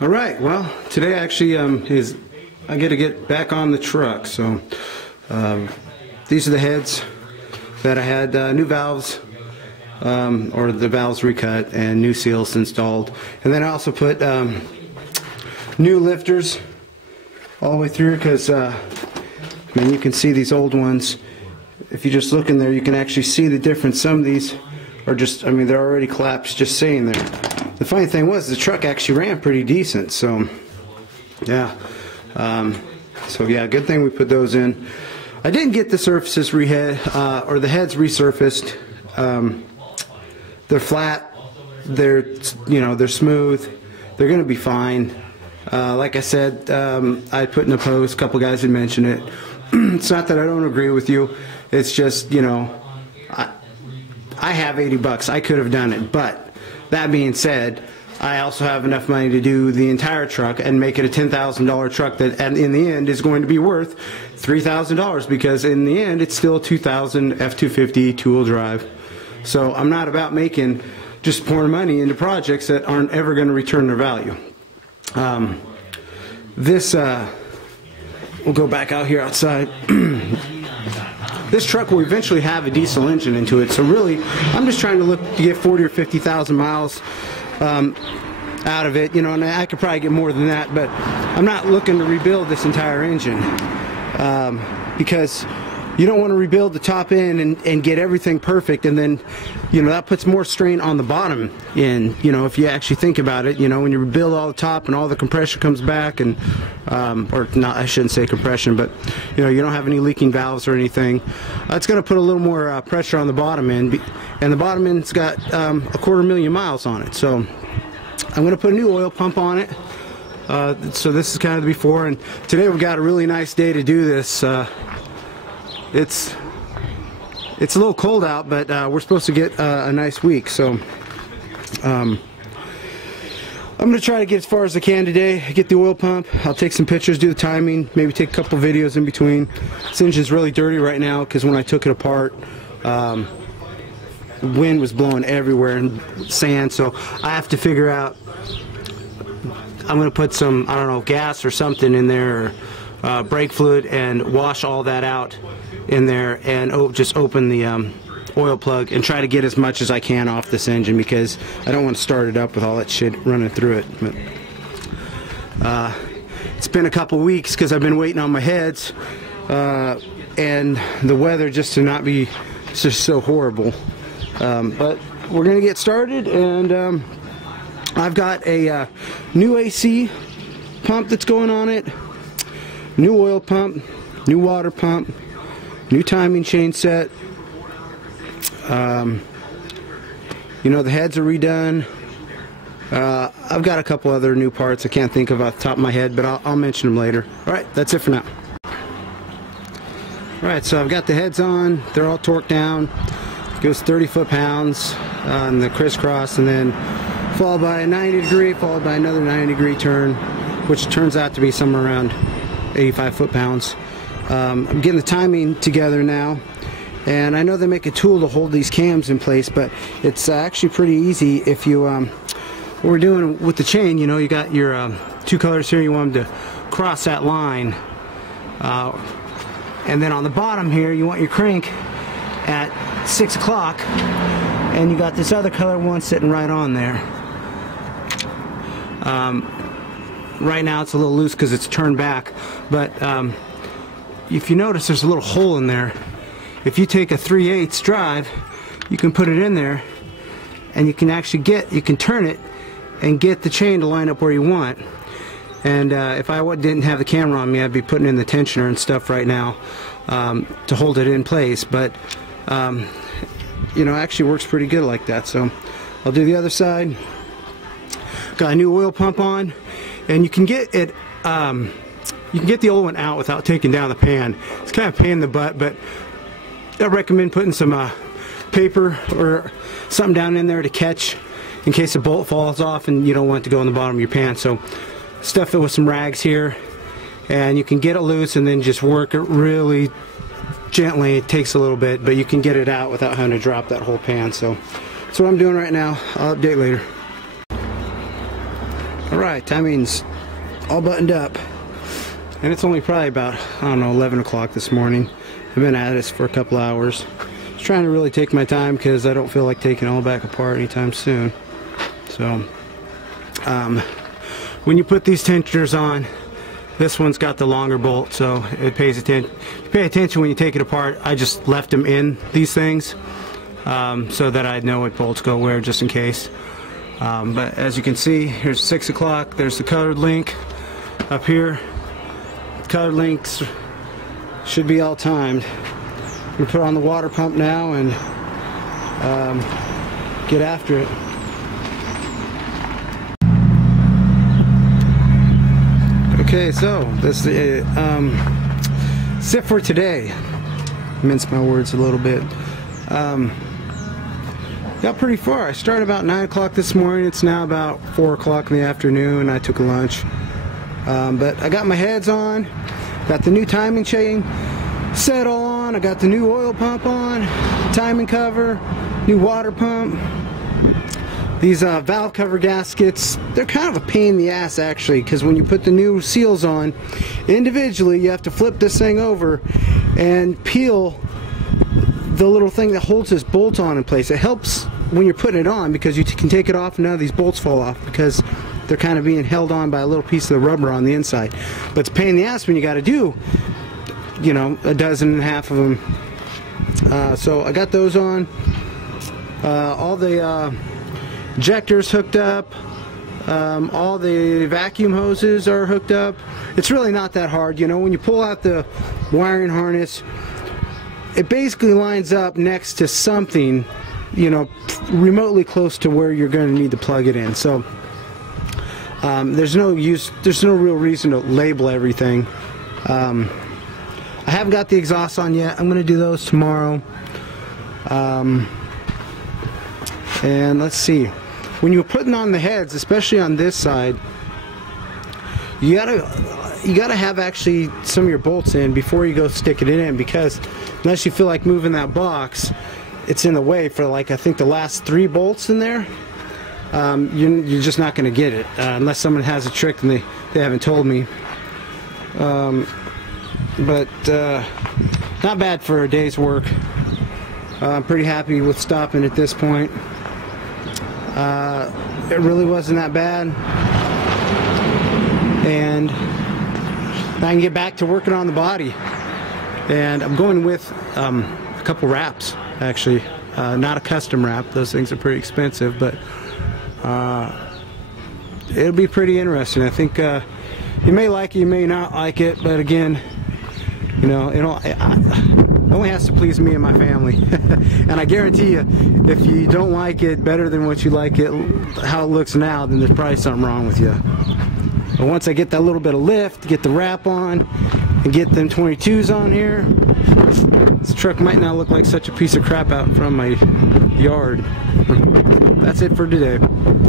All right, well, today actually I get to get back on the truck. So these are the heads that I had, new valves, or the valves recut and new seals installed. And then I also put new lifters all the way through because, I mean, you can see these old ones. If you just look in there, you can actually see the difference. Some of these are just, I mean, they're already collapsed just sitting there. The funny thing was the truck actually ran pretty decent, so yeah. So yeah, good thing we put those in. I didn't get the surfaces or the heads resurfaced. They're flat. They're, you know, they're smooth. They're gonna be fine. Like I said, I put in a post. A couple guys had mentioned it. It's not that I don't agree with you. It's just, you know, I have 80 bucks. I could have done it, but that being said, I also have enough money to do the entire truck and make it a $10,000 truck that in the end is going to be worth $3,000, because in the end it's still a 2000 F250 two-wheel drive. So I'm not about making, just pouring money into projects that aren't ever going to return their value. We'll go back out here outside. This truck will eventually have a diesel engine into it, so really I'm just trying to look to get 40 or 50,000 miles out of it, you know, and I could probably get more than that, but I'm not looking to rebuild this entire engine, because you don't want to rebuild the top end and get everything perfect, and then, you know, that puts more strain on the bottom end. You know, if you actually think about it, you know, when you rebuild all the top and all the compression comes back, and or not, I shouldn't say compression, but you know, you don't have any leaking valves or anything, it's going to put a little more pressure on the bottom end, and the bottom end's got 250,000 miles on it. So I'm going to put a new oil pump on it. So this is kind of the before, and today we've got a really nice day to do this. It's a little cold out, but we're supposed to get a nice week, so I'm going to try to get as far as I can today, get the oil pump. I'll take some pictures, do the timing, maybe take a couple videos in between. This engine's really dirty right now because when I took it apart, the wind was blowing everywhere and sand, so I have to figure out, I'm going to put some, I don't know, gas or something in there, or brake fluid, and wash all that out in there, and just open the oil plug and try to get as much as I can off this engine, because I don't want to start it up with all that shit running through it. But it's been a couple weeks because I've been waiting on my heads, and the weather just to not be just so horrible. But we're gonna get started, and I've got a new AC pump that's going on it, new oil pump, new water pump, new timing chain set. You know, the heads are redone. I've got a couple other new parts I can't think of off the top of my head, but I'll mention them later. Alright, that's it for now. Alright, so I've got the heads on. They're all torqued down. It goes 30 foot-pounds on the crisscross, and then followed by a 90 degree, followed by another 90 degree turn, which turns out to be somewhere around 85 foot-pounds. I'm getting the timing together now, and I know they make a tool to hold these cams in place, but it's actually pretty easy if you, what we're doing with the chain, you know, you got your two colors here, you want them to cross that line, and then on the bottom here you want your crank at 6 o'clock, and you got this other color one sitting right on there. Right now it's a little loose because it's turned back, but if you notice there's a little hole in there. If you take a 3/8 drive, you can put it in there, and you can actually you can turn it and get the chain to line up where you want. And if I didn't have the camera on me, I'd be putting in the tensioner and stuff right now to hold it in place, but you know, actually works pretty good like that. So I'll do the other side. Got a new oil pump on, and you can get it, you can get the old one out without taking down the pan. It's kind of a pain in the butt, but I recommend putting some paper or something down in there to catch in case a bolt falls off and you don't want it to go in the bottom of your pan. So stuff it with some rags here, and you can get it loose and then just work it really gently. It takes a little bit, but you can get it out without having to drop that whole pan. So that's what I'm doing right now. I'll update later. Alright, timing's all buttoned up. And it's only probably about, I don't know, 11 o'clock this morning. I've been at this for a couple hours. Just trying to really take my time because I don't feel like taking it all back apart anytime soon. So, when you put these tensioners on, this one's got the longer bolt, so it pays attention. You pay attention when you take it apart. I just left them in these things so that I'd know what bolts go where, just in case. But as you can see, here's 6 o'clock. There's the colored link up here. Colored links should be all timed. I'm going to put on the water pump now and get after it. Okay, so that's the sit for today. Mince my words a little bit. Got pretty far. I started about 9 o'clock this morning. It's now about 4 o'clock in the afternoon. I took a lunch. But I got my heads on. Got the new timing chain set on. I got the new oil pump on. Timing cover. New water pump. These valve cover gaskets, they're kind of a pain in the ass actually, because when you put the new seals on individually, you have to flip this thing over and peel the little thing that holds this bolt on in place. It helps when you're putting it on because you can take it off and none of these bolts fall off because they're kind of being held on by a little piece of the rubber on the inside. But it's a pain in the ass when you got to do, you know, a dozen and a half of them. So I got those on. All the injectors hooked up. All the vacuum hoses are hooked up. It's really not that hard, you know. When you pull out the wiring harness, it basically lines up next to something, you know, remotely close to where you're going to need to plug it in. So there's no real reason to label everything. I haven't got the exhaust on yet. I'm going to do those tomorrow. And let's see, when you're putting on the heads, especially on this side, you gotta have actually some of your bolts in before you go sticking it in, because unless you feel like moving that box, it's in the way for, like, I think the last 3 bolts in there. You're just not going to get it unless someone has a trick and they haven't told me. But not bad for a day's work. I'm pretty happy with stopping at this point. It really wasn't that bad, and I can get back to working on the body. And I'm going with a couple wraps, actually, not a custom wrap. Those things are pretty expensive, but it'll be pretty interesting. I think you may like it, you may not like it, but again, you know, it only has to please me and my family. And I guarantee you, if you don't like it better than what you like it, how it looks now, then there's probably something wrong with you. But once I get that little bit of lift, get the wrap on, and get them 22s on here, this truck might not look like such a piece of crap out in front of my yard. That's it for today.